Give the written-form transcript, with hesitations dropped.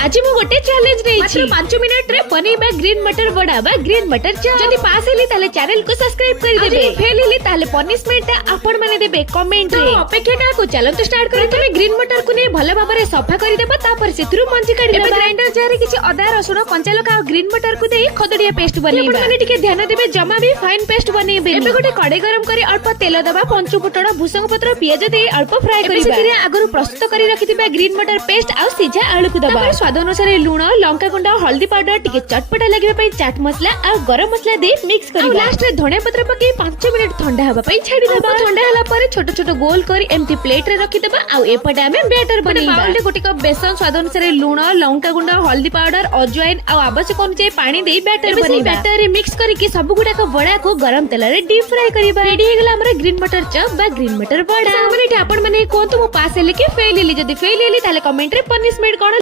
आज मु गोटे चैलेंज मात्र 5 मिनिट रे बनेबा ग्रीन मटर वडा बा ग्रीन मटर चॉप। जदि पास हेली ताले चैनल को सब्सक्राइब कर देबे, फेल हेली ताले पनिशमेंट आपण माने देबे कमेंट रे। अपेक्षा का को चैलेंज तो स्टार्ट करे। तमे ग्रीन मटर को ने भले भाबरे सफा कर देबा, तापर सेथुरु मंजी काढी देबा। ग्राइंडर जार किछि अदा रसुण कंचा लका आ ग्रीन मटर को देई खदडिया पेस्ट बनेबा। आपण माने टिके ध्यान देबे, जमा भी फाइन पेस्ट बनेबे। एबे गोटे कड़े गरम करी अल्प तेल दबा, पंचु फुटण भुसंग पत्र पियाज देई अल्प फ्राई करिबा। सेथिरे आगरु प्रस्तुत करी रखिथिबा ग्रीन मटर पेस्ट आ सिझा आलू को दबा। स्वाद अनुसार लूण, लंका गुंड, हल्दी पाउडर, टिके चटपटा लागिबा पई चाट मसला आ गरम मसला दे मिक्स करिबा। लास्ट रे धनिया पत्र पके 5 मिनिट ठंडा हबा पई छाडी देबा। ठंडा हला परे छोट छोट गोल करी एम्ति प्लेट रे रखि देबा। आ एपटे हमें बैटर बनेबा। बाउल रे गोटे कप बेसन, स्वाद अनुसार लूण, लंका गुंड, हल्दी पाउडर, अजवाइन आ आवश्यक अनुसार पानी दे बैटर बनेबा। बैटर रे मिक्स करी के सब गुडा को बड़ा को गरम तेल रे डीप फ्राई करिबा। रेडी हे गेला हमर ग्रीन मटर चॉप बा ग्रीन मटर बड़ा। सामने आपण माने कोन तो पास हेले के फेल हेली, जदी फेल हेली ताले कमेंट रे पनिशमेंट कोन